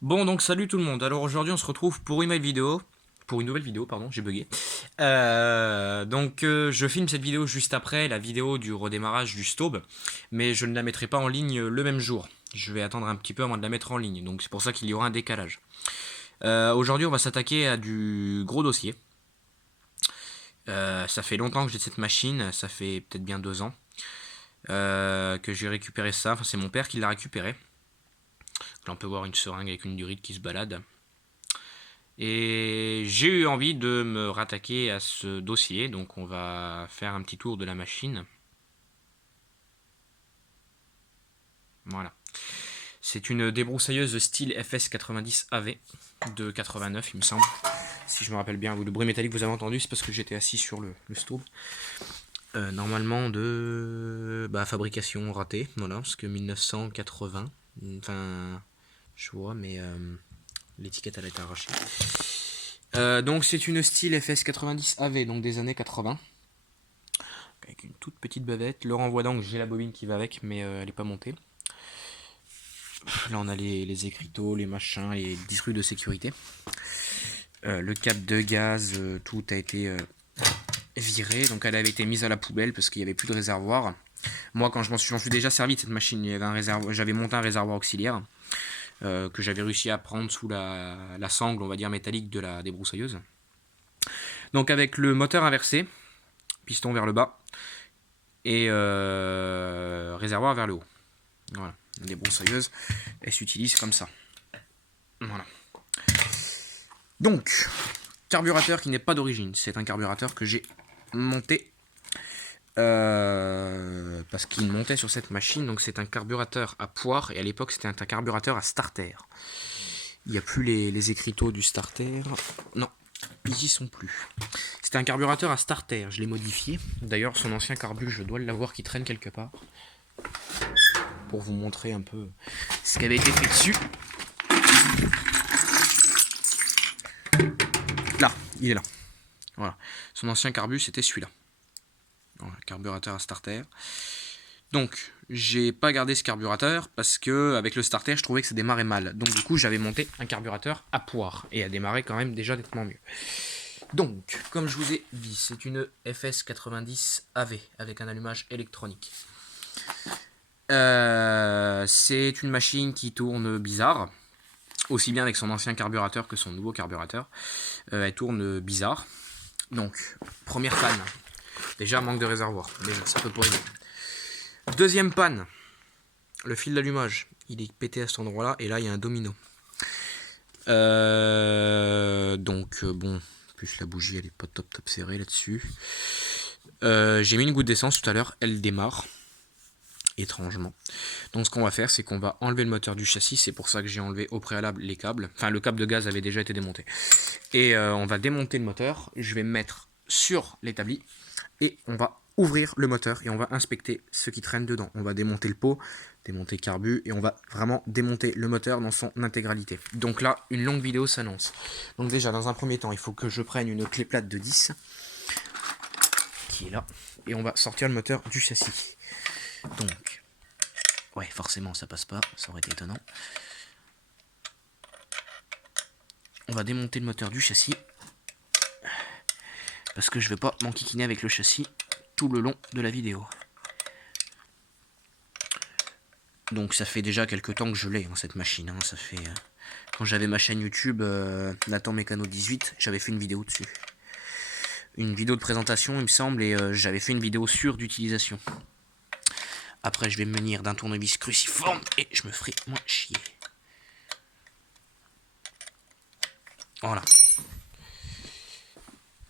Bon, donc salut tout le monde. Alors aujourd'hui on se retrouve pour une nouvelle vidéo. Pour une nouvelle vidéo, pardon, j'ai bugué. Je filme cette vidéo juste après la vidéo du redémarrage du Staub, mais je ne la mettrai pas en ligne le même jour. Je vais attendre un petit peu avant de la mettre en ligne, donc c'est pour ça qu'il y aura un décalage. Aujourd'hui on va s'attaquer à du gros dossier. Ça fait longtemps que j'ai cette machine, ça fait peut-être bien 2 ans que j'ai récupéré ça. Enfin, c'est mon père qui l'a récupéré. Là on peut voir une seringue avec une durite qui se balade. Et j'ai eu envie de me rattaquer à ce dossier, donc on va faire un petit tour de la machine. Voilà. C'est une débroussailleuse style FS90 AV de 89, il me semble. Si je me rappelle bien, le bruit métallique que vous avez entendu, c'est parce que j'étais assis sur le stove. Normalement de fabrication ratée, voilà, parce que 1980, enfin, je vois, mais l'étiquette elle a été arrachée. Donc c'est une style FS90 AV, donc des années 80. Avec une toute petite bavette. Le renvoi d'angle, j'ai la bobine qui va avec, mais elle n'est pas montée. Là on a les écriteaux, les machins, les disques de sécurité. Le cap de gaz, tout a été viré. Donc elle avait été mise à la poubelle parce qu'il n'y avait plus de réservoir. Moi quand j'en suis déjà servi de cette machine, j'avais monté un réservoir auxiliaire. Que j'avais réussi à prendre sous la sangle, on va dire métallique de la débroussailleuse. Donc avec le moteur inversé, piston vers le bas et réservoir vers le haut. Voilà, la débroussailleuse, elle s'utilise comme ça. Voilà. Donc, carburateur qui n'est pas d'origine, c'est un carburateur que j'ai monté parce qu'il montait sur cette machine. Donc c'est un carburateur à poire et à l'époque c'était un carburateur à starter. Il n'y a plus les écriteaux du starter. Non, ils y sont plus. C'était un carburateur à starter, je l'ai modifié. D'ailleurs, son ancien carbu, je dois l'avoir qui traîne quelque part. Pour vous montrer un peu ce qui avait été fait dessus. Là, il est là. Voilà. Son ancien carbu, c'était celui-là. Voilà, carburateur à starter. Donc, j'ai pas gardé ce carburateur parce que avec le starter, je trouvais que ça démarrait mal. Donc, du coup, j'avais monté un carburateur à poire et à démarrer quand même déjà nettement mieux. Donc, comme je vous ai dit, c'est une FS90 AV avec un allumage électronique. C'est une machine qui tourne bizarre, aussi bien avec son ancien carburateur que son nouveau carburateur. Elle tourne bizarre. Donc, première panne. Déjà, manque de réservoir. Déjà, ça peut pas aider. Deuxième panne. Le fil d'allumage. Il est pété à cet endroit-là. Et là, il y a un domino. Bon. Plus la bougie, elle est pas top serrée là-dessus. J'ai mis une goutte d'essence tout à l'heure. Elle démarre. Étrangement. Donc ce qu'on va faire, c'est qu'on va enlever le moteur du châssis. C'est pour ça que j'ai enlevé au préalable les câbles. Enfin, le câble de gaz avait déjà été démonté. Et on va démonter le moteur. Je vais me mettre sur l'établi. Et on va ouvrir le moteur. Et on va inspecter ce qui traîne dedans. On va démonter le pot, démonter le carbu. Et on va vraiment démonter le moteur dans son intégralité. Donc là, une longue vidéo s'annonce. Donc déjà, dans un premier temps, il faut que je prenne une clé plate de 10. Qui est là. Et on va sortir le moteur du châssis. Donc, ouais, forcément ça passe pas, ça aurait été étonnant. On va démonter le moteur du châssis. Parce que je vais pas m'enquiquiner avec le châssis tout le long de la vidéo. Donc ça fait déjà quelques temps que je l'ai, cette machine. Ça fait... quand j'avais ma chaîne YouTube, Nathan Mécano 18, j'avais fait une vidéo dessus. Une vidéo de présentation, il me semble, et j'avais fait une vidéo sûre d'utilisation. Après, je vais me munir d'un tournevis cruciforme et je me ferai moins chier. Voilà.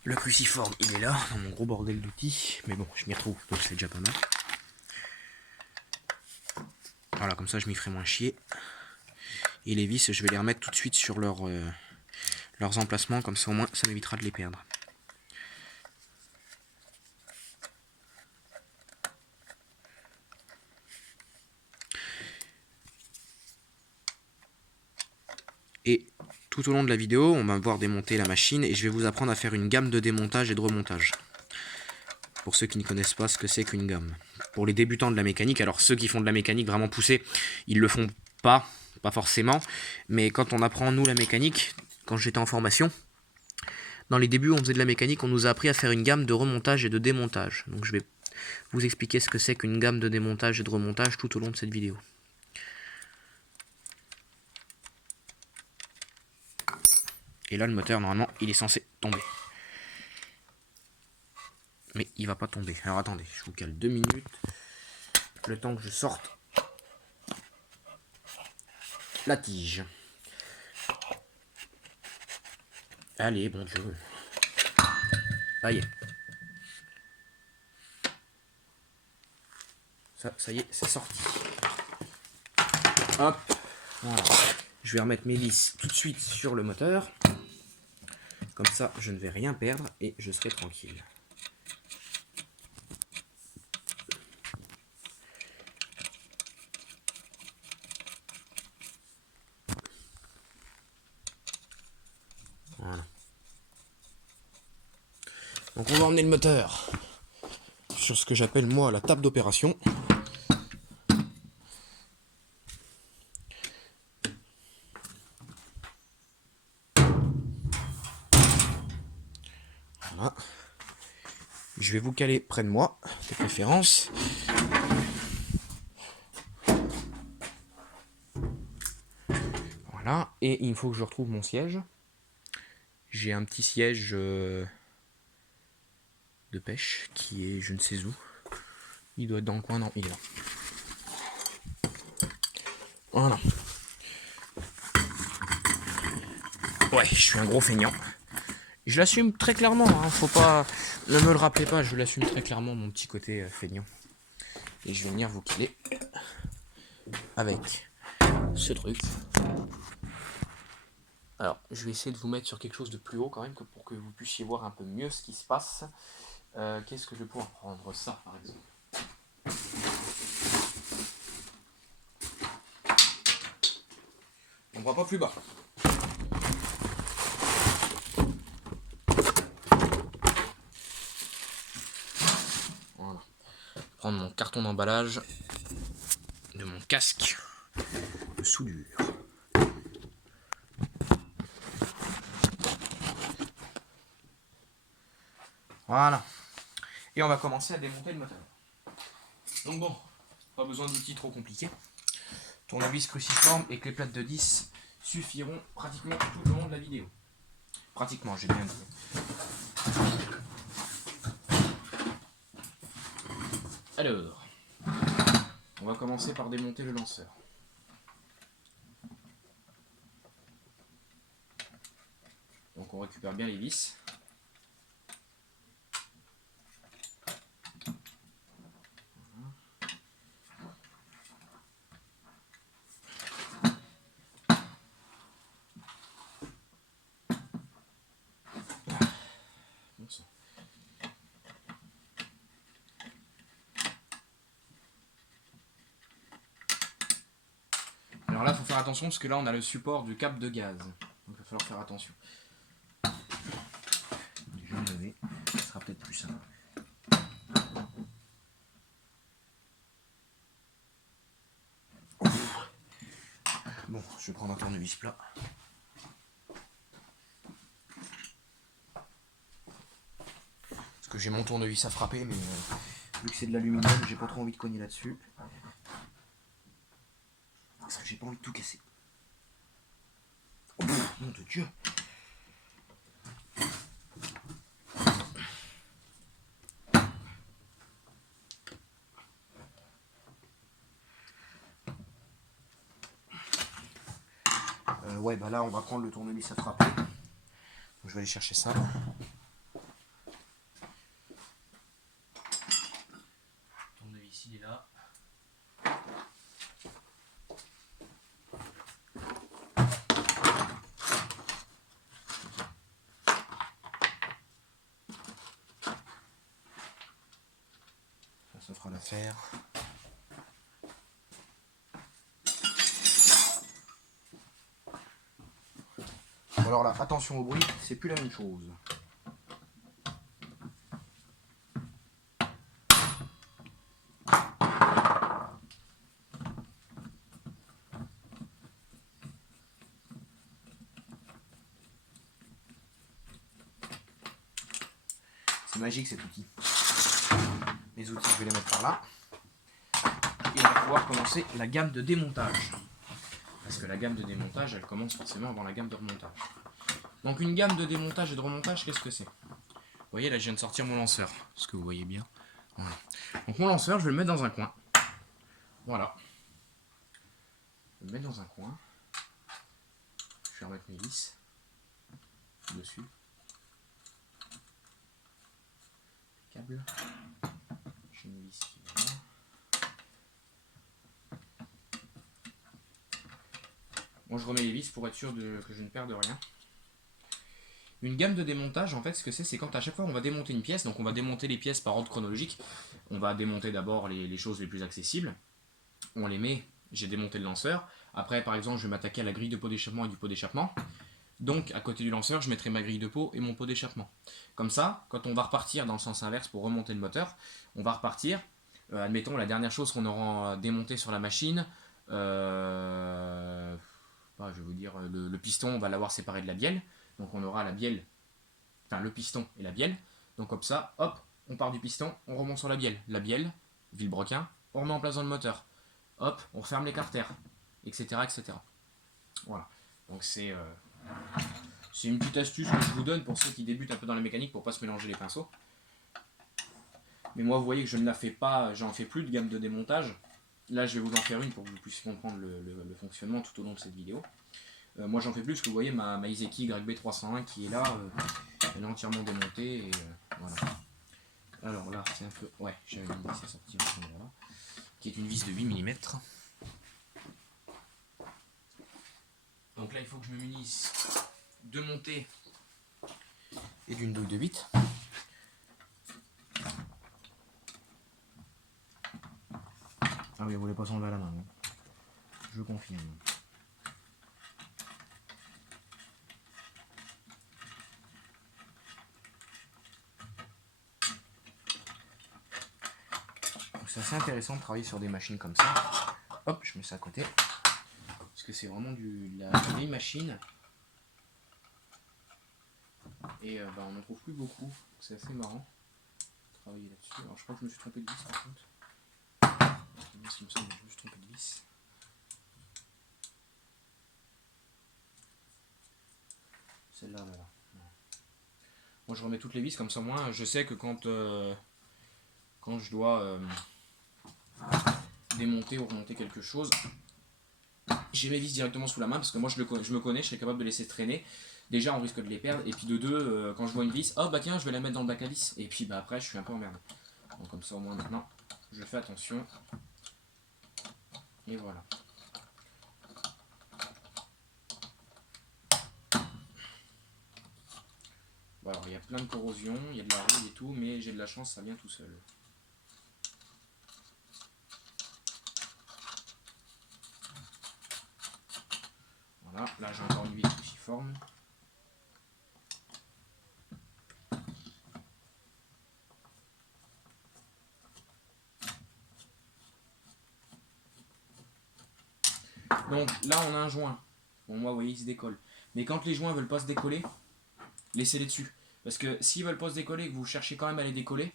Le cruciforme, il est là, dans mon gros bordel d'outils. Mais bon, je m'y retrouve, donc c'est déjà pas mal. Voilà, comme ça, je m'y ferai moins chier. Et les vis, je vais les remettre tout de suite sur leurs emplacements. Comme ça, au moins, ça m'évitera de les perdre. Et tout au long de la vidéo, on va voir démonter la machine et je vais vous apprendre à faire une gamme de démontage et de remontage. Pour ceux qui ne connaissent pas ce que c'est qu'une gamme. Pour les débutants de la mécanique, alors ceux qui font de la mécanique vraiment poussée, ils le font pas pas forcément, mais quand on apprend nous la mécanique, quand j'étais en formation, dans les débuts on faisait de la mécanique, on nous a appris à faire une gamme de remontage et de démontage. Donc je vais vous expliquer ce que c'est qu'une gamme de démontage et de remontage tout au long de cette vidéo. Et là le moteur normalement il est censé tomber. Mais il va pas tomber. Alors attendez, je vous cale 2 minutes. Le temps que je sorte la tige. Allez, bon Dieu. Ça y est. Ça y est, c'est sorti. Hop. Voilà. Je vais remettre mes vis tout de suite sur le moteur. Comme ça, je ne vais rien perdre et je serai tranquille. Voilà. Donc on va emmener le moteur sur ce que j'appelle moi la table d'opération. Voilà. Je vais vous caler près de moi, de préférence. Voilà. Et il faut que je retrouve mon siège. J'ai un petit siège de pêche qui est je ne sais où. Il doit être dans le coin, non, il est là. Voilà. Ouais, je suis un gros feignant. Je l'assume très clairement, hein. Faut pas. Ne me le rappelez pas, je l'assume très clairement, mon petit côté feignant. Et je vais venir vous caler avec ce truc. Alors, je vais essayer de vous mettre sur quelque chose de plus haut quand même, pour que vous puissiez voir un peu mieux ce qui se passe. Qu'est-ce que je vais pouvoir prendre? Ça, par exemple. On ne va pas plus bas. Voilà. Prendre mon carton d'emballage de mon casque de soudure. Voilà. Et on va commencer à démonter le moteur. Donc bon, pas besoin d'outils trop compliqués. Tournevis cruciforme et clé plate de 10 suffiront pratiquement tout le long de la vidéo. Pratiquement, j'ai bien dit. Alors, on va commencer par démonter le lanceur. Donc on récupère bien les vis. Bon sang. Alors là, il faut faire attention parce que là, on a le support du câble de gaz. Donc il va falloir faire attention. Je vais le lever, ce sera peut-être plus simple. Bon, je vais prendre un tournevis plat. Parce que j'ai mon tournevis à frapper, mais vu que c'est de l'aluminium, j'ai pas trop envie de cogner là-dessus. Parce que j'ai pas envie de tout casser. Oh, mon Dieu! Ouais, bah là, on va prendre le tournevis à frapper. Donc, je vais aller chercher ça. Le tournevis, il est là. Ça fera l'affaire. Alors là, attention au bruit, c'est plus la même chose. magique cet outil. Les outils, je vais les mettre par là. Et on va pouvoir commencer la gamme de démontage. Parce que la gamme de démontage, elle commence forcément avant la gamme de remontage. Donc une gamme de démontage et de remontage, qu'est-ce que c'est? Vous voyez, là je viens de sortir mon lanceur. Est-ce que vous voyez bien? Voilà. Donc mon lanceur, je vais le mettre dans un coin. Voilà. Je vais le mettre dans un coin. Je vais remettre mes vis dessus. Câble. J'ai une vis qui est là. Moi je remets les vis pour être sûr que je ne perde rien. Une gamme de démontage, en fait, ce que c'est quand à chaque fois on va démonter une pièce, donc on va démonter les pièces par ordre chronologique. On va démonter d'abord les choses les plus accessibles. On les met, j'ai démonté le lanceur. Après, par exemple, je vais m'attaquer à la grille de pot d'échappement et du pot d'échappement. Donc, à côté du lanceur, je mettrai ma grille de pot et mon pot d'échappement. Comme ça, quand on va repartir dans le sens inverse pour remonter le moteur, on va repartir. Admettons, la dernière chose qu'on aura démontée sur la machine, je vais vous dire, le piston, on va l'avoir séparé de la bielle. Donc on aura la bielle, enfin le piston et la bielle. Donc comme ça, hop, on part du piston, on remonte sur la bielle. La bielle, vilebrequin, on remet en place dans le moteur. Hop, on referme les carters, etc. etc. Voilà. Donc c'est une petite astuce que je vous donne pour ceux qui débutent un peu dans la mécanique pour pas se mélanger les pinceaux. Mais moi vous voyez que je ne la fais pas, j'en fais plus de gamme de démontage. Là je vais vous en faire une pour que vous puissiez comprendre le fonctionnement tout au long de cette vidéo. Moi j'en fais plus parce que vous voyez ma Iseki YB301 qui est là, elle est entièrement démontée et voilà. Alors là c'est un peu, ouais j'avais une vis à sortir à ce moment-là, qui est une vis de 8 mm. Donc là il faut que je me munisse de montée et d'une douille de 8. Ah oui, vous voulez pas s'enlever à la main, hein. Je confirme. C'est assez intéressant de travailler sur des machines comme ça. Hop, je mets ça à côté. Parce que c'est vraiment de la vieille machine. Et on n'en trouve plus beaucoup. C'est assez marrant de travailler là-dessus. Alors je crois que je me suis trompé de vis par contre. Moi, ce qui me semble, je me suis trompé de vis. Celle-là, là. Moi je remets toutes les vis comme ça, moi je sais que quand je dois démonter ou remonter quelque chose, j'ai mes vis directement sous la main parce que moi je me connais, je serais capable de laisser traîner. Déjà on risque de les perdre et puis de deux, quand je vois une vis, oh bah tiens je vais la mettre dans le bac à vis et puis bah après je suis un peu emmerdé. Donc comme ça au moins maintenant je fais attention et voilà. Bon, alors il y a plein de corrosion, il y a de la rouille et tout, mais j'ai de la chance, ça vient tout seul. Voilà, là j'ai encore une vis cruciforme. Donc là on a un joint. Bon moi vous voyez il se décolle. Mais quand les joints veulent pas se décoller, laissez-les dessus. Parce que s'ils veulent pas se décoller et que vous cherchez quand même à les décoller,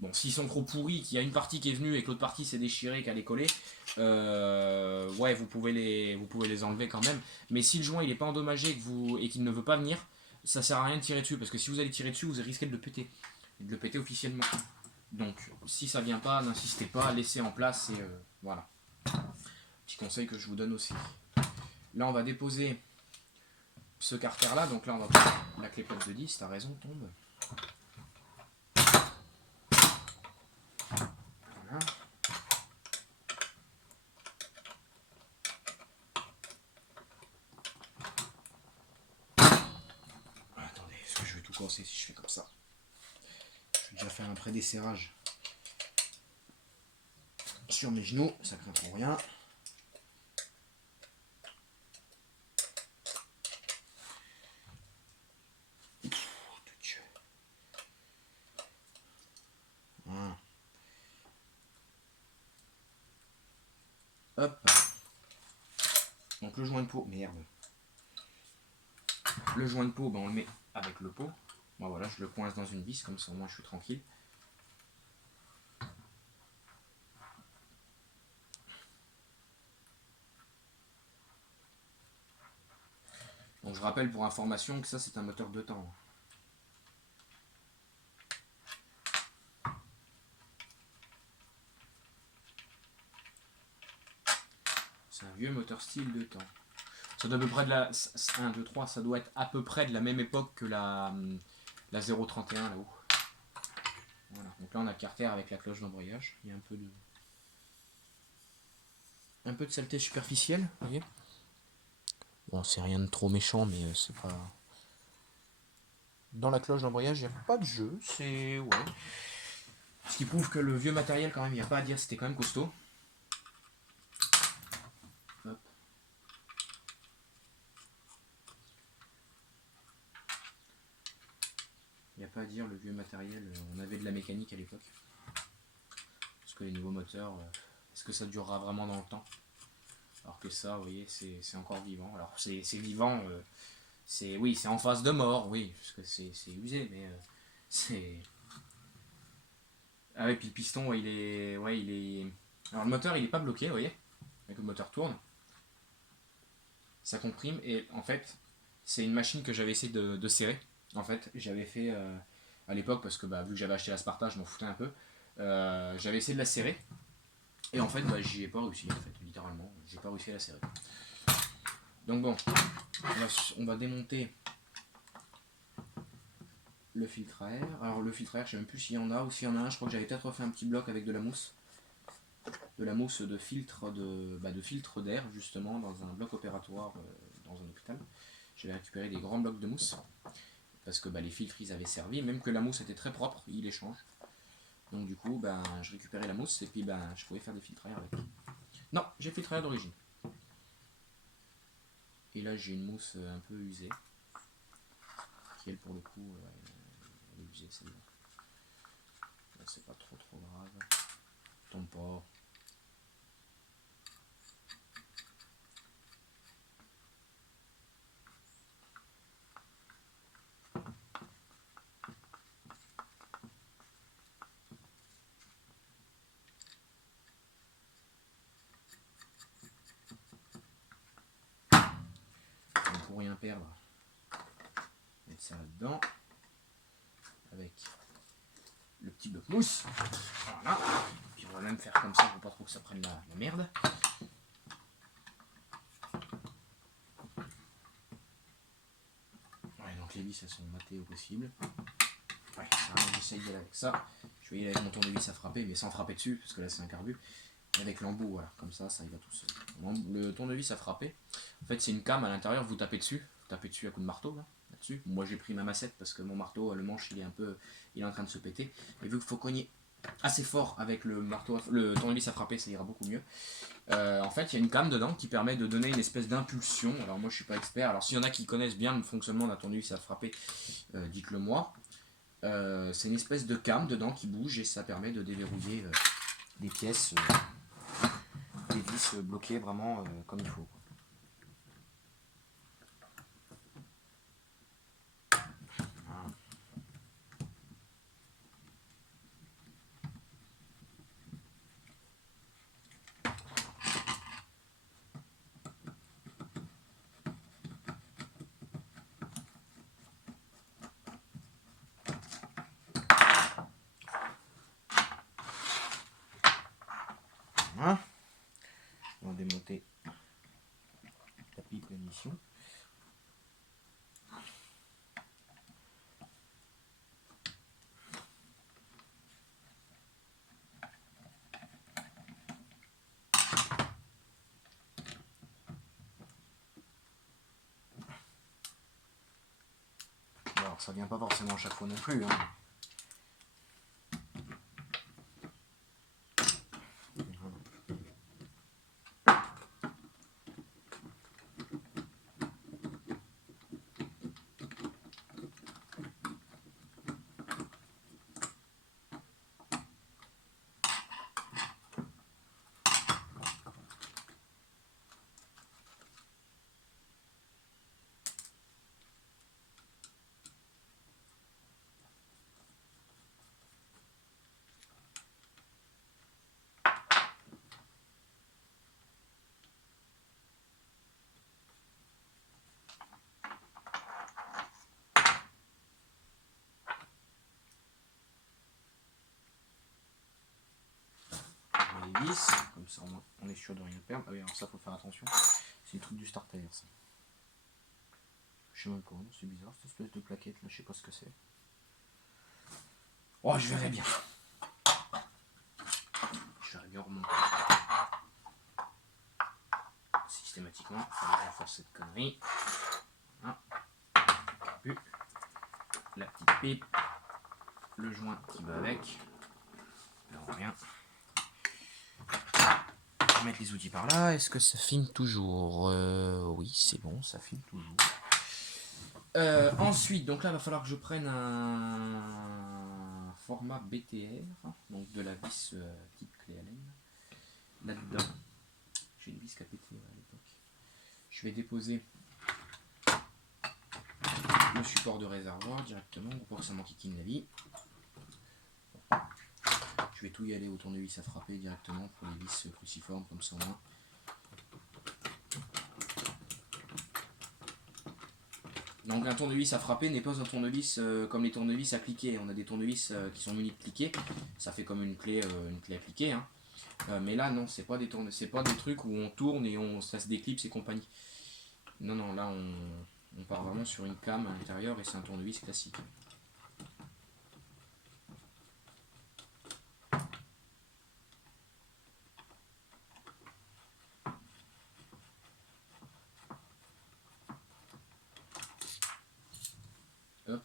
bon s'ils sont trop pourris, qu'il y a une partie qui est venue et que l'autre partie s'est déchirée et qu'elle est collée, ouais vous pouvez les enlever quand même. Mais si le joint il est pas endommagé et qu'il ne veut pas venir, ça sert à rien de tirer dessus. Parce que si vous allez tirer dessus, vous risquez de le péter. Et de le péter officiellement. Donc si ça vient pas, n'insistez pas, laissez en place et voilà. Petit conseil que je vous donne aussi. Là on va déposer ce carter là, donc là on va prendre la clé plate de 10, t'as raison, tombe. Voilà. Attendez, est-ce que je vais tout casser si je fais comme ça? J'ai déjà fait un pré-desserrage sur mes genoux, ça craint pour rien. Voilà. Hop. Donc le joint de peau, merde. Le joint de peau, ben on le met avec le pot. Bon, voilà, je le coince dans une vis, comme ça au moins je suis tranquille. Donc je rappelle pour information que ça c'est un moteur 2 temps. C'est un vieux moteur style 2 temps. Ça doit à peu près de la 1, 2, 3, ça doit être à peu près de la même époque que la 031 là-haut. Voilà. Donc là on a le carter avec la cloche d'embrayage. Il y a un peu de saleté superficielle, vous voyez. Bon, c'est rien de trop méchant, mais c'est pas. Dans la cloche d'embrayage, il n'y a pas de jeu. C'est. Ouais. Ce qui prouve que le vieux matériel, quand même, il n'y a pas à dire, c'était quand même costaud. Hop. Il n'y a pas à dire, le vieux matériel, on avait de la mécanique à l'époque. Parce que les nouveaux moteurs, est-ce que ça durera vraiment dans le temps? Alors que ça, vous voyez, c'est encore vivant. Alors c'est vivant, oui, c'est en phase de mort, oui, parce que c'est usé, mais c'est. Ah ouais, puis le piston, ouais, il est. Alors le moteur, il est pas bloqué, vous voyez, avec le moteur tourne. Ça comprime et en fait, c'est une machine que j'avais essayé de serrer. En fait, j'avais fait à l'époque parce que bah, vu que j'avais acheté la Sparta, je m'en foutais un peu. J'avais essayé de la serrer et en fait, bah, j'y ai pas réussi. En fait, littéralement, j'ai pas réussi à la serrer. Donc bon, on va démonter le filtre à air. Alors le filtre à air, je sais même plus s'il y en a ou s'il y en a un. Je crois que j'avais peut-être refait un petit bloc avec de la mousse. De la mousse de filtre d'air justement dans un bloc opératoire dans un hôpital. J'avais récupéré des grands blocs de mousse parce que bah, les filtres ils avaient servi, même que la mousse était très propre, il échange. Donc du coup ben, je récupérais la mousse et puis ben, je pouvais faire des filtres à air avec. Non, j'ai filtre à air d'origine. Et là j'ai une mousse un peu usée, qui elle pour le coup elle est usée celle-là. C'est pas trop grave. Tombe pas. Donc, pour rien perdre, mettre ça là-dedans avec le petit bloc mousse. Voilà. Puis on va même faire comme ça pour pas trop que ça prenne la merde. Ouais, donc les vis elles sont matées au possible. Ouais, j'essaye d'y aller avec ça. Je vais y aller avec mon tournevis à frapper, mais sans frapper dessus, parce que là c'est un carbu. Et avec l'embout, voilà, comme ça il va tout seul. Le tournevis à frapper, en fait c'est une came à l'intérieur, vous tapez dessus à coups de marteau là-dessus. Moi j'ai pris ma massette parce que mon marteau, le manche il est en train de se péter. Et vu qu'il faut cogner assez fort avec le tournevis à frapper, ça ira beaucoup mieux. En fait, il y a une came dedans qui permet de donner une espèce d'impulsion. Alors moi je suis pas expert, alors s'il y en a qui connaissent bien le fonctionnement d'un tournevis à frapper, dites-le moi. C'est une espèce de came dedans qui bouge et ça permet de déverrouiller des pièces, des vis bloquées vraiment comme il faut. Voilà. On va démonter la pipe d'émission. Alors ça vient pas forcément à chaque fois non plus. Hein. vis, comme ça au moins on est sûr de rien perdre. Ah oui, alors ça faut faire attention, c'est le truc du starter ça. Je sais même pas, c'est bizarre cette espèce de plaquette là, je sais pas ce que c'est. Oh, je verrai bien. Je verrai bien remonter. Systématiquement, ça va faire cette connerie. Voilà. La petite pipe, le joint qui va avec. Alors rien. Je vais mettre les outils par là. Est-ce que ça filme toujours? Oui, c'est bon, ça filme toujours. Ensuite, donc là, il va falloir que je prenne un format BTR, donc de la vis type clé Allen. Là-dedans, j'ai une vis qui a pété à l'époque. Je vais déposer le support de réservoir directement pour que ça m'enquiquine la vie. Je vais tout y aller au tournevis à frapper directement pour les vis cruciformes, comme ça au moins. Donc un tournevis à frapper n'est pas un tournevis comme les tournevis à cliquer. On a des tournevis qui sont munis de cliquet, ça fait comme une clé appliquée. Hein. Mais là non, c'est pas des trucs où on tourne et ça se déclipse et compagnie. Non, non, là on part vraiment sur une cam à l'intérieur et c'est un tournevis classique. Hop.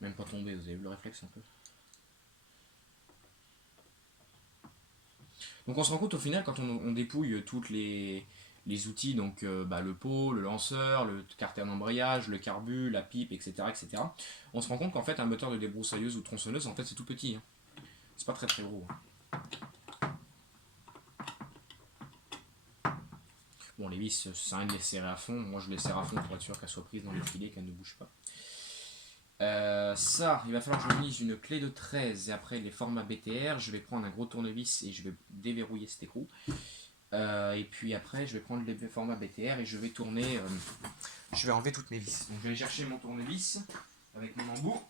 Même pas tombé, vous avez vu le réflexe un peu. Donc on se rend compte au final quand on dépouille toutes les outils, donc le pot, le lanceur, le carter d'embrayage, le carbu, la pipe, etc., etc. On se rend compte qu'en fait un moteur de débroussailleuse ou tronçonneuse, en fait c'est tout petit. Hein. C'est pas très très gros. Hein. Bon, les vis, ça sert à rien de les serrer à fond. Moi je les serre à fond pour être sûr qu'elles soient prises dans les filets, qu'elles ne bougent pas. Ça, il va falloir que je munisse une clé de 13 et après les formats BTR. Je vais prendre un gros tournevis et je vais déverrouiller cet écrou. Et puis après, je vais prendre les formats BTR et je vais tourner. Je vais enlever toutes mes vis. Donc je vais aller chercher mon tournevis avec mon embout.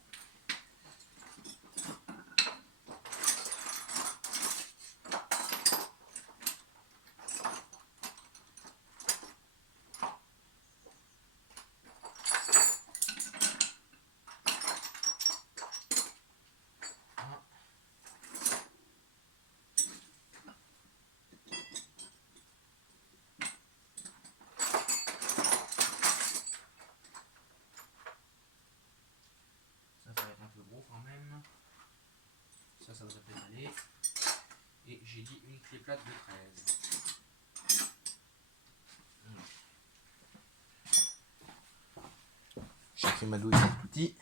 Ça devrait peut-être aller. Et j'ai dit une clé plate de 13. J'ai pris ma douille avec l'outil.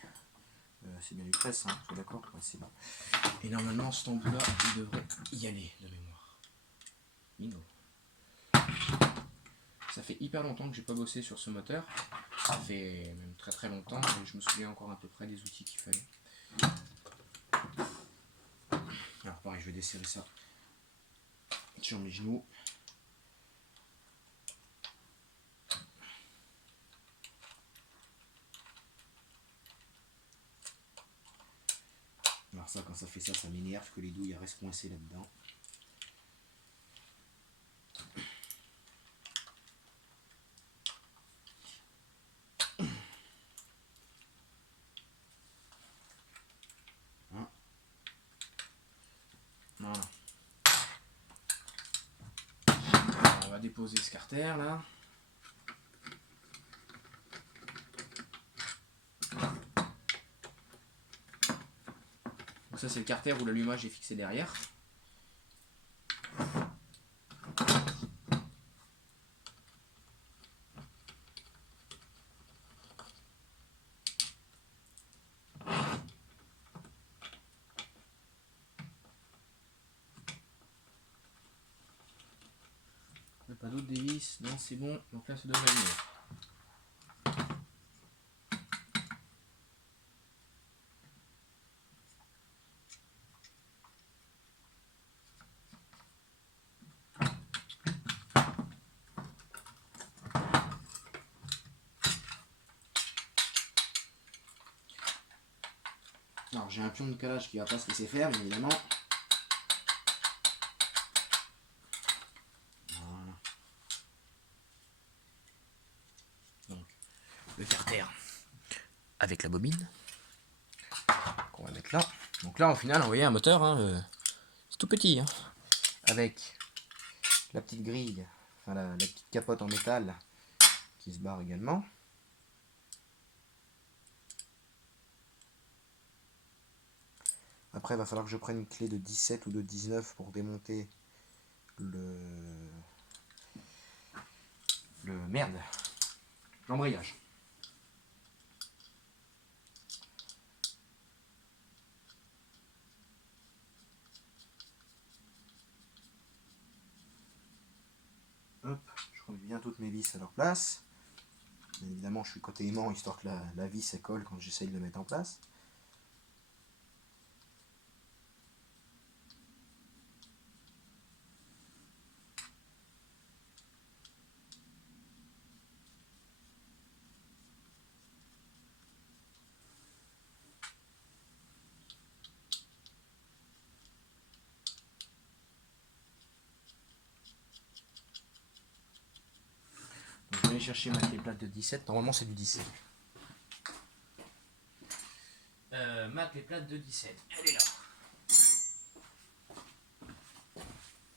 C'est bien du 13, hein, je suis d'accord. Ouais, c'est bon. Et normalement, cet embout-là, il devrait y aller de mémoire. Bingo. Ça fait hyper longtemps que j'ai pas bossé sur ce moteur. Ça fait même très très longtemps et je me souviens encore à peu près des outils qu'il fallait. Alors pareil, je vais desserrer ça sur mes genoux. Alors ça, quand ça fait ça, ça m'énerve que les douilles restent coincées là-dedans. Voilà. Alors, on va déposer ce carter là. Donc ça c'est le carter où l'allumage est fixé derrière. Pas d'autres dévis, non c'est bon, donc là ça devrait venir. Alors j'ai un pion de calage qui va pas se laisser faire, bien évidemment. le carter avec la bobine qu'on va mettre là. Donc là, au final, vous voyez un moteur, hein, c'est tout petit, hein, avec la petite grille, enfin la petite capote en métal qui se barre également. Après, il va falloir que je prenne une clé de 17 ou de 19 pour démonter l'embrayage. Hop, je remets bien toutes mes vis à leur place. Bien évidemment, je suis côté aimant, histoire que la vis elle colle quand j'essaye de le mettre en place. Donc, je vais aller chercher ma clé plate de 17. Normalement, c'est du 17. Ma clé plate de 17, elle est là.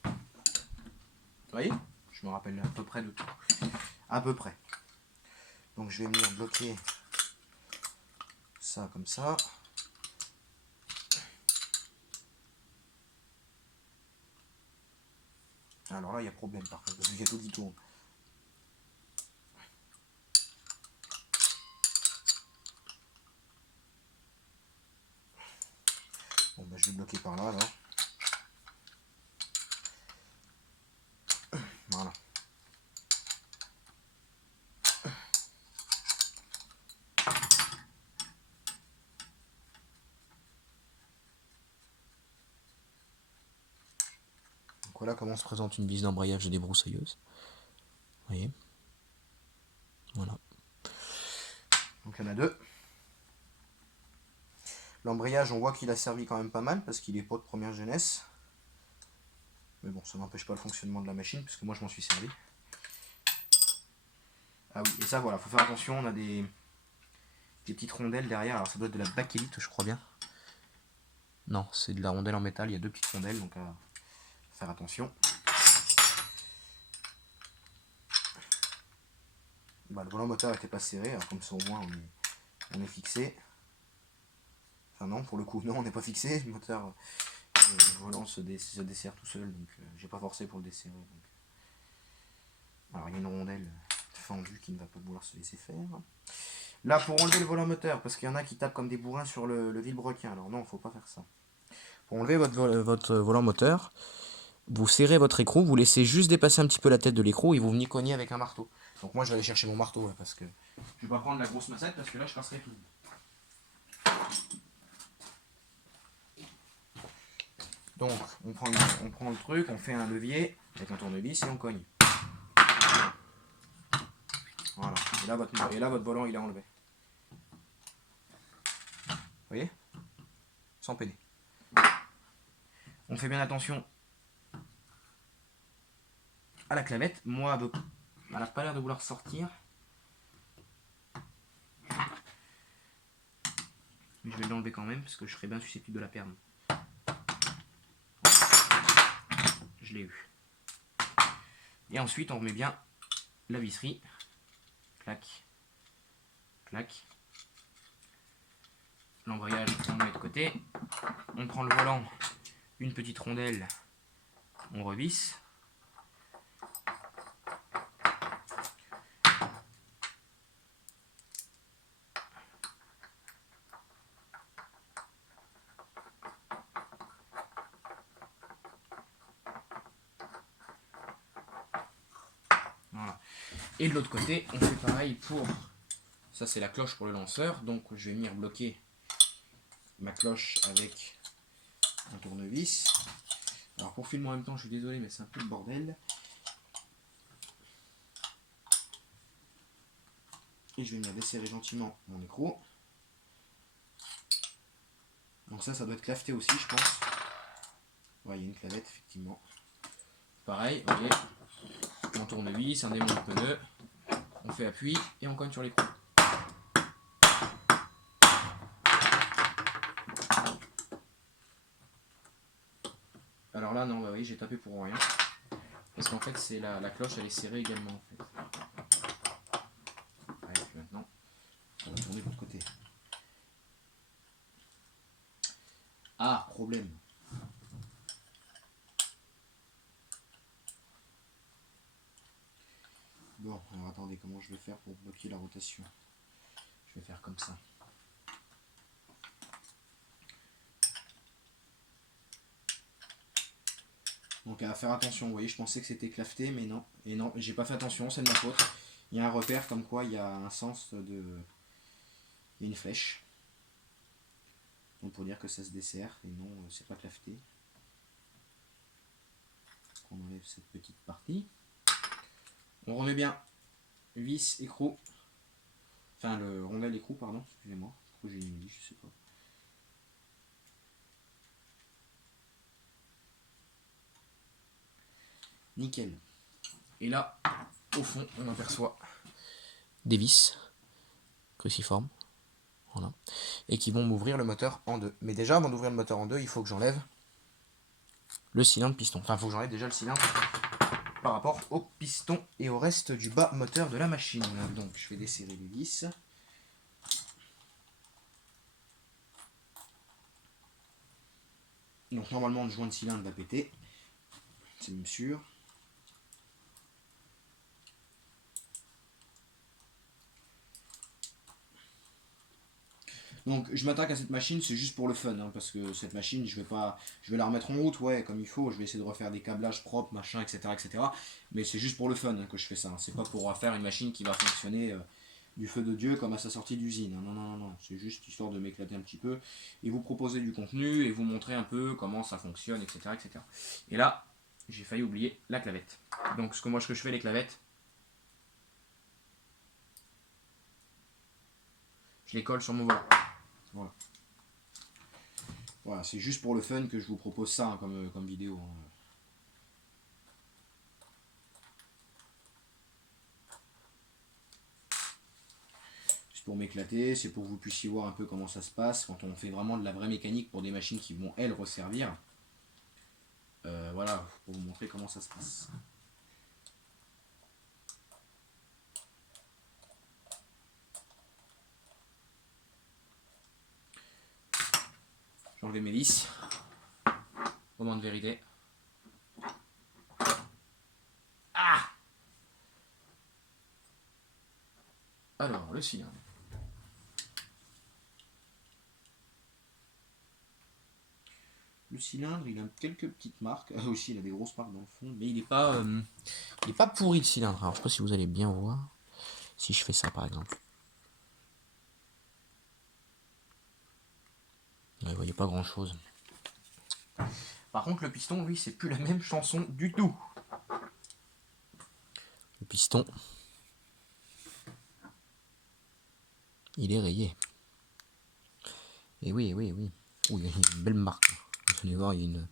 Vous voyez? Je me rappelle à peu près de tout. À peu près. Donc je vais venir bloquer ça comme ça. Alors là, il y a problème par contre, parce qu'il y a tout qui tourne. Bon, bah, je vais bloquer par là alors. Voilà. Donc voilà comment se présente une vis d'embrayage de débroussailleuse. Vous voyez? Voilà. Donc il y en a deux. L'embrayage, on voit qu'il a servi quand même pas mal parce qu'il est pas de première jeunesse. Mais bon, ça n'empêche pas le fonctionnement de la machine puisque moi je m'en suis servi. Ah oui, et ça voilà, faut faire attention, on a des petites rondelles derrière. Alors ça doit être de la bakélite, je crois bien. Non, c'est de la rondelle en métal, il y a deux petites rondelles, donc à faire attention. Bah, le volant moteur n'était pas serré, alors comme ça au moins on est fixé. Enfin non, pour le coup, non, on n'est pas fixé. Le moteur, le volant se dessert tout seul, donc j'ai pas forcé pour le desserrer. Donc. Alors il y a une rondelle fendue qui ne va pas vouloir se laisser faire. Là, pour enlever le volant moteur, parce qu'il y en a qui tapent comme des bourrins sur le vilebrequin, alors non, faut pas faire ça. Pour enlever votre volant moteur, vous serrez votre écrou, vous laissez juste dépasser un petit peu la tête de l'écrou et vous venez cogner avec un marteau. Donc moi je vais aller chercher mon marteau là, parce que je vais pas prendre la grosse massette parce que là je casserai tout. Donc on prend le truc, on fait un levier avec un tournevis et on cogne. Voilà. Et là votre volant il est enlevé. Vous voyez? Sans peiner. On fait bien attention à la clavette. Moi elle n'a pas l'air de vouloir sortir. Mais je vais l'enlever quand même parce que je serais bien susceptible de la perdre. Je l'ai eu. Et ensuite on remet bien la visserie. Clac. Clac. L'embrayage on le met de côté. On prend le volant, une petite rondelle, on revisse. Voilà. Et de l'autre côté, on fait pareil pour... Ça c'est la cloche pour le lanceur, donc je vais venir bloquer ma cloche avec un tournevis. Alors pour filmer en même temps, je suis désolé, mais c'est un peu le bordel. Et je vais venir desserrer gentiment mon écrou. Donc ça doit être claveté aussi, je pense. Ouais, il y a une clavette, effectivement. Pareil, vous voyez, mon tournevis, un démon de pneu, on fait appui et on cogne sur l'écrou. voyez, j'ai tapé pour rien. Parce qu'en fait, c'est la cloche, elle est serrée également. En fait. Ouais, puis maintenant, on va tourner de l'autre côté. Ah, problème. Bon, alors attendez, comment je vais faire pour bloquer la rotation? Je vais faire comme ça. Donc à faire attention, vous voyez, je pensais que c'était claveté, mais non. Et non, j'ai pas fait attention, c'est de ma faute. Il y a un repère comme quoi il y a un sens de... Il y a une flèche. Donc pour dire que ça se dessert, et non, c'est pas claveté. On enlève cette petite partie. On remet bien vis, écrou. Enfin, le rondelle écrou, pardon, excusez-moi. Pourquoi j'ai mis, je sais pas. Nickel. Et là, au fond, on aperçoit des vis cruciformes. Voilà. Et qui vont m'ouvrir le moteur en deux. Mais déjà, avant d'ouvrir le moteur en deux, il faut que j'enlève le cylindre piston. Enfin, il faut que j'enlève déjà le cylindre par rapport au piston et au reste du bas moteur de la machine. Donc, je vais desserrer les vis. Donc, normalement, le joint de cylindre va péter. C'est même sûr. Donc je m'attaque à cette machine, c'est juste pour le fun, hein, parce que cette machine, je vais la remettre en route, ouais, comme il faut, je vais essayer de refaire des câblages propres, machin, etc. Mais c'est juste pour le fun, hein, que je fais ça, hein. C'est pas pour faire une machine qui va fonctionner du feu de Dieu comme à sa sortie d'usine, hein. Non, c'est juste histoire de m'éclater un petit peu, et vous proposer du contenu, et vous montrer un peu comment ça fonctionne, etc. Et là, j'ai failli oublier la clavette. Donc ce que je fais les clavettes, je les colle sur mon volant. Voilà. Voilà, c'est juste pour le fun que je vous propose ça, hein, comme vidéo, hein. C'est pour m'éclater, c'est pour que vous puissiez voir un peu comment ça se passe quand on fait vraiment de la vraie mécanique pour des machines qui vont elles resservir. Voilà, pour vous montrer comment ça se passe. J'ai enlevé mes vis. Moment de vérité. Ah! Alors, le cylindre. Le cylindre, il a quelques petites marques. Ah aussi, il a des grosses marques dans le fond. Mais il n'est pas pourri le cylindre. Alors, je sais pas si vous allez bien voir. Si je fais ça, par exemple. Vous voyez pas grand chose. Par contre, le piston, oui, c'est plus la même chanson du tout. Le piston, il est rayé. Et oui. Oui, il y a une belle marque. Vous allez voir, il y a une...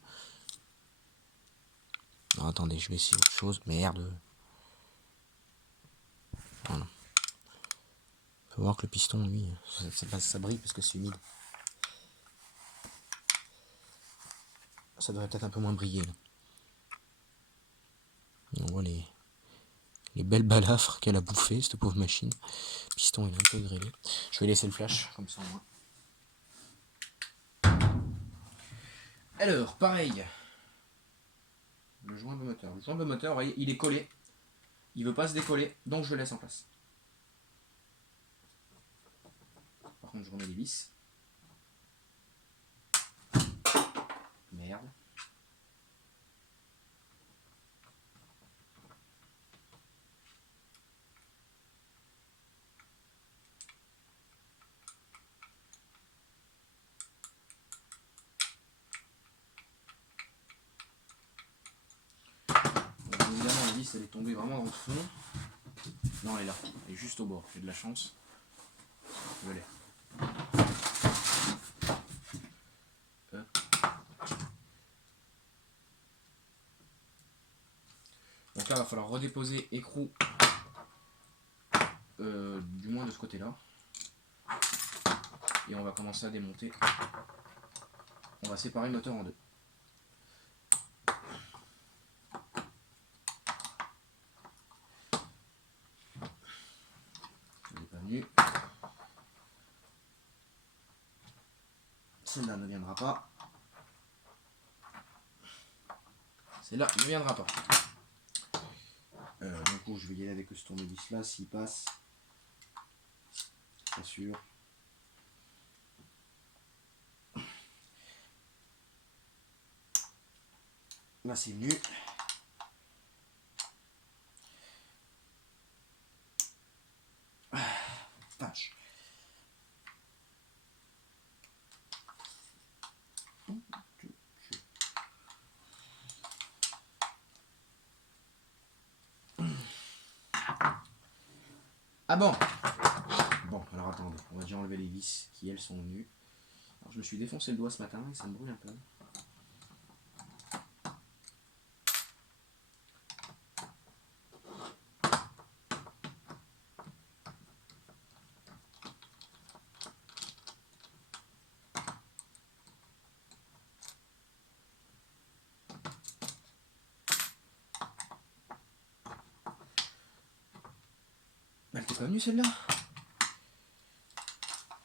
Non, attendez, je vais essayer autre chose. Merde. Voilà. Faut voir que le piston, lui, ça brille parce que c'est humide. Ça devrait peut-être un peu moins briller, là. On voit les belles balafres qu'elle a bouffées, cette pauvre machine. Le piston, il est un peu grêlé. Je vais laisser le flash, comme ça, au moins. Alors, pareil. Le joint de moteur. Le joint de moteur, vous voyez, il est collé. Il veut pas se décoller, donc je le laisse en place. Par contre, je remets les vis. Merde. Donc, évidemment, la vis, elle est tombée vraiment dans le fond. Non, elle est là. Elle est juste au bord. J'ai de la chance. Je l'ai. Donc là, il va falloir redéposer écrou, du moins de ce côté-là. Et on va commencer à démonter. On va séparer le moteur en deux. nue. Celle-là ne viendra pas. Celle-là ne viendra pas. Du coup, je vais y aller avec ce tournevis là, s'il passe. Pas sûr. Là, c'est venu. Vache. Ah bon. Bon, alors attendez, on va déjà enlever les vis qui elles sont venues. Alors, je me suis défoncé le doigt ce matin et ça me brûle un peu. Elle t'est pas venue celle-là?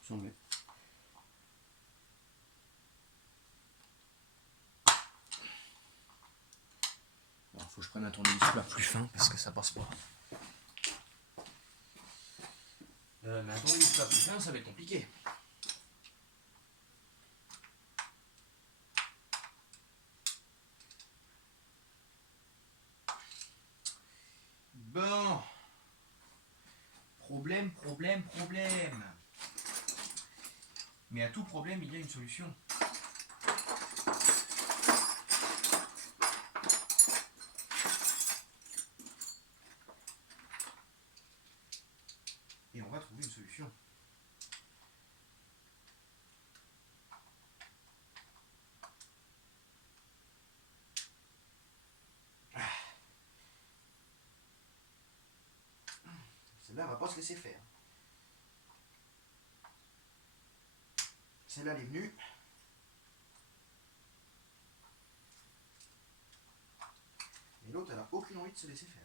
Semblait. Alors, faut que je prenne un tournevis plus fin parce que ça passe pas. Mais un tournevis plus fin, ça va être compliqué. Bon. Problème. Mais à tout problème, il y a une solution. Et on va trouver une solution. Celle-là, elle va pas se laisser faire. Celle-là, elle est venue. Et l'autre, elle n'a aucune envie de se laisser faire.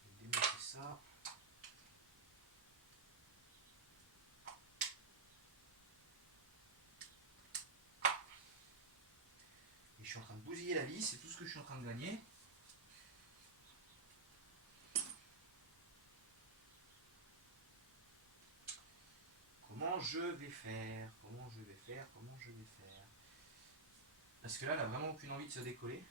Je vais démonter ça. Et je suis en train de bousiller la vis, c'est tout ce que je suis en train de gagner. Comment je vais faire? Parce que là, elle a vraiment aucune envie de se décoller.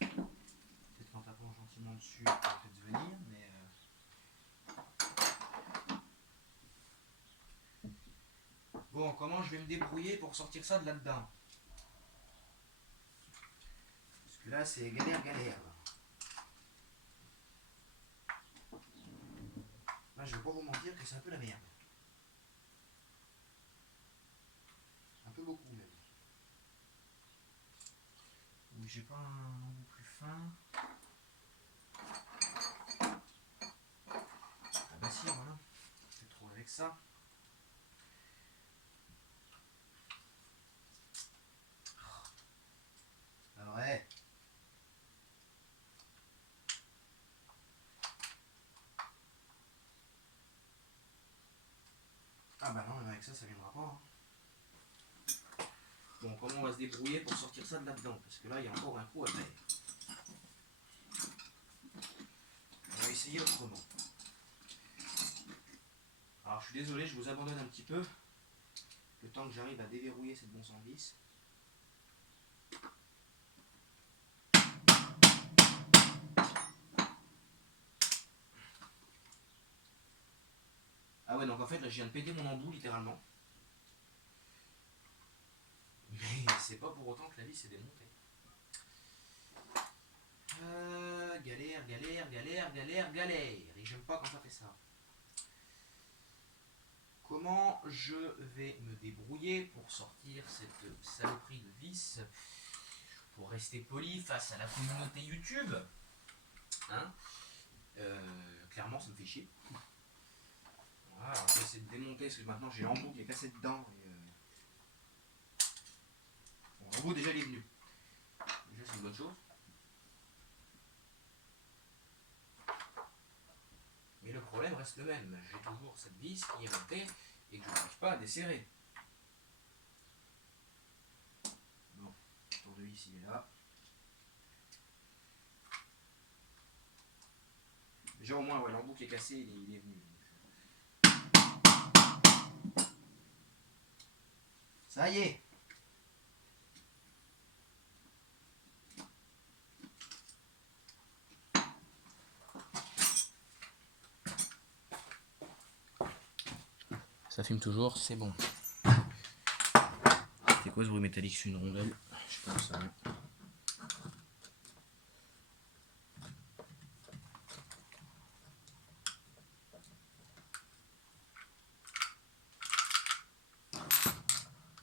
Peut-être qu'en tapant gentiment dessus, elle va peut-être venir, mais... Bon, comment je vais me débrouiller pour sortir ça de là-dedans? Parce que là, c'est galère. Là, je vais pas vous mentir que c'est un peu la merde. Un peu beaucoup, même. Oui, j'ai pas un embout plus fin. Ah bah si, voilà. Je vais trouver avec ça. Ah ouais. Ah bah non, même avec ça, ça viendra pas. Hein. Bon, comment on va se débrouiller pour sortir ça de là-dedans? Parce que là, il y a encore un coup à faire. On va essayer autrement. Alors, je suis désolé, je vous abandonne un petit peu. Le temps que j'arrive à déverrouiller cette bon sang de vis. Ah ouais, donc en fait, là, je viens de péter mon embout, littéralement. Mais c'est pas pour autant que la vis est démontée. Galère, galère, galère, galère, galère. Et j'aime pas quand ça fait ça. Comment je vais me débrouiller pour sortir cette saloperie de vis, pour rester poli face à la communauté YouTube, hein. Clairement, ça me fait chier. Voilà, alors je vais essayer de démonter parce que maintenant j'ai l'embout qui est cassé dedans. Bon, l'embout déjà il est venu. Déjà c'est une bonne chose. Mais le problème reste le même. J'ai toujours cette vis qui est montée et que je n'arrive pas à desserrer. Bon, le tournevis il est là. Déjà au moins ouais, l'embout qui est cassé il est venu. Ça y est. Ça fume toujours, c'est bon. C'est quoi ce bruit métallique sur une rondelle? Je sais pas ça.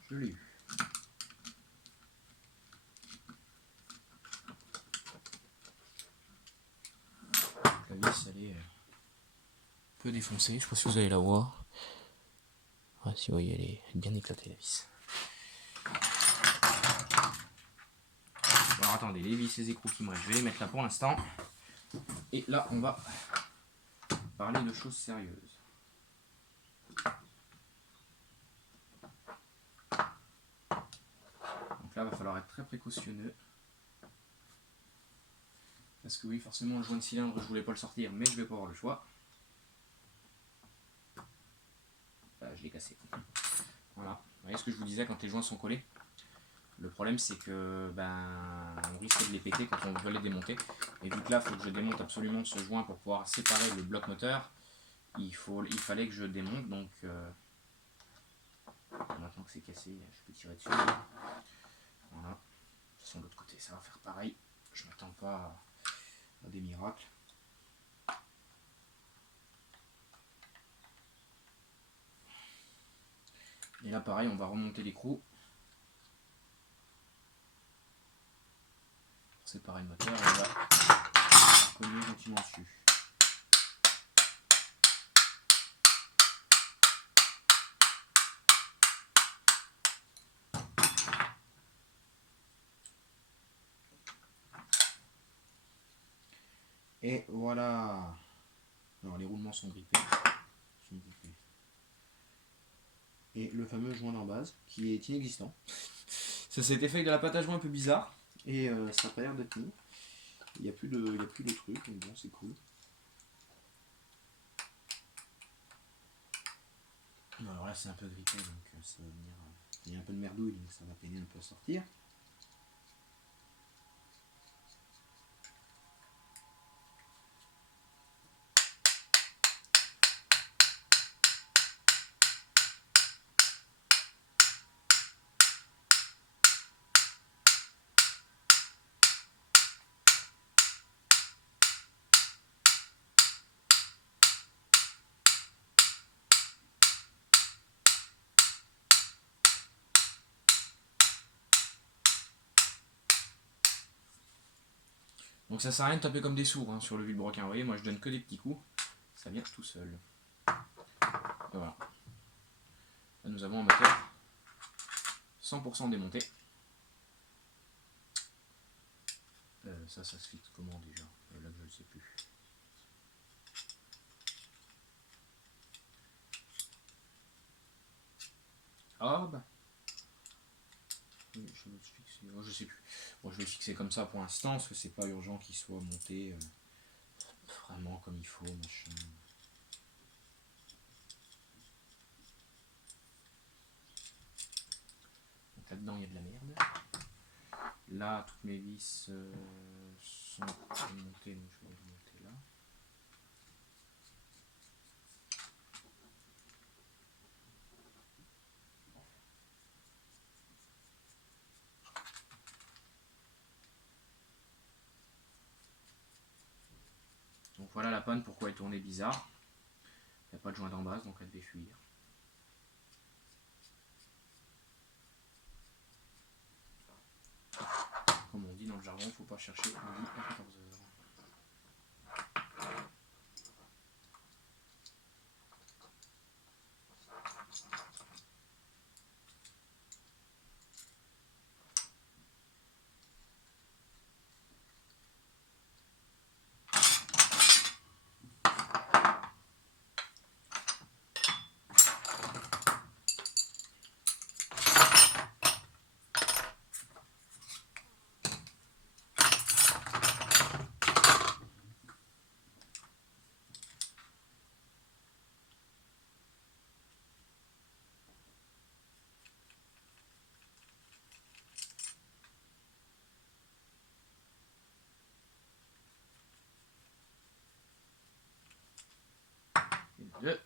Je l'ai eu. La vis elle est un peu défoncée, je sais pas si vous allez la voir. Ah, si vous voyez, elle est bien éclatée la vis. Alors attendez, les vis, les écrous qui me restent, je vais les mettre là pour l'instant. Et là, on va parler de choses sérieuses. Donc là, il va falloir être très précautionneux. Parce que oui, forcément, le joint de cylindre, je voulais pas le sortir, mais je vais pas avoir le choix. Voilà, je l'ai cassé. Voilà. Vous voyez ce que je vous disais quand les joints sont collés? Le problème, c'est que on risque de les péter quand on veut les démonter. Et vu que là, il faut que je démonte absolument ce joint pour pouvoir séparer le bloc moteur, il fallait que je démonte. Donc, maintenant que c'est cassé, je peux tirer dessus. Voilà. De toute façon, de l'autre côté, ça va faire pareil. Je ne m'attends pas à des miracles. Et là, pareil, on va remonter l'écrou. Pour séparer le moteur, on va cogner gentiment dessus. Et voilà. Alors les roulements sont grippés. Et le fameux joint d'en base, qui est inexistant. Ça s'est été fait avec de la pâte à joint un peu bizarre. Et ça n'a pas l'air de tenir. Il n'y a plus de trucs, donc bon, c'est cool. Alors là, c'est un peu grippé, donc ça va venir. Il y a un peu de merdouille, donc ça va peiner un peu à sortir. Donc ça sert à rien de taper comme des sourds sur le vilebrequin. Vous voyez, moi je donne que des petits coups, ça vient tout seul. Et voilà. Là nous avons un moteur 100% démonté. Ça se fixe comment déjà? Là je ne sais plus. Ah bah. Oui, je vais le fixer. Oh, je sais plus. Bon, je vais le fixer comme ça pour l'instant, parce que c'est pas urgent qu'il soit monté vraiment comme il faut, machin. Donc là-dedans il y a de la merde. Là, toutes mes vis sont montées, donc je vais les monter là. voilà la panne, pourquoi elle tournait bizarre. Il n'y a pas de joint en base, donc elle devait fuir. Comme on dit dans le jargon, il ne faut pas chercher midi à 14 h. Deux.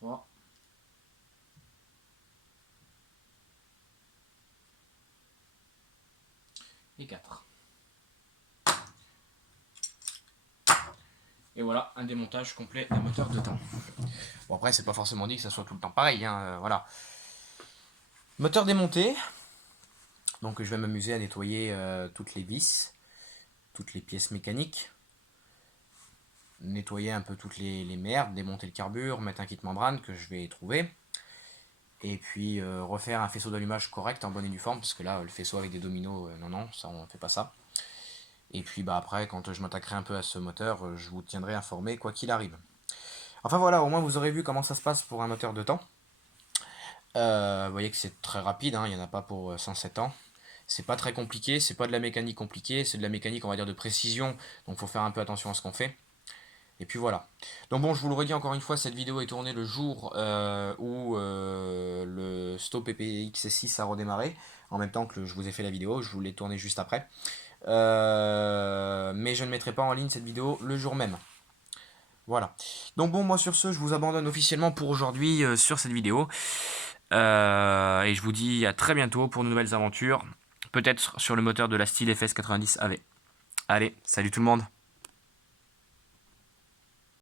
3. Et 4. Et voilà, un démontage complet d'un moteur de temps. Bon, après, c'est pas forcément dit que ça soit tout le temps pareil, hein, voilà. Moteur démonté. Donc, je vais m'amuser à nettoyer toutes les vis, toutes les pièces mécaniques. Nettoyer un peu toutes les merdes, démonter le carbure, mettre un kit membrane que je vais trouver. Et puis refaire un faisceau d'allumage correct en bonne et due forme, parce que là, le faisceau avec des dominos, non, ça on fait pas ça. Et puis bah après, quand je m'attaquerai un peu à ce moteur, je vous tiendrai informé quoi qu'il arrive. Enfin voilà, au moins vous aurez vu comment ça se passe pour un moteur de temps. Vous voyez que c'est très rapide, hein, il n'y en a pas pour 107 ans. C'est pas très compliqué, c'est pas de la mécanique compliquée, c'est de la mécanique on va dire de précision, donc faut faire un peu attention à ce qu'on fait. Et puis voilà. Donc bon, je vous le redis encore une fois, cette vidéo est tournée le jour où le Stop PPX6 a redémarré. En même temps que je vous ai fait la vidéo, je vous l'ai tournée juste après. Mais je ne mettrai pas en ligne cette vidéo le jour même. Voilà. Donc bon, moi sur ce, je vous abandonne officiellement pour aujourd'hui sur cette vidéo. Et je vous dis à très bientôt pour de nouvelles aventures. Peut-être sur le moteur de la Steel FS90 AV. Allez, salut tout le monde!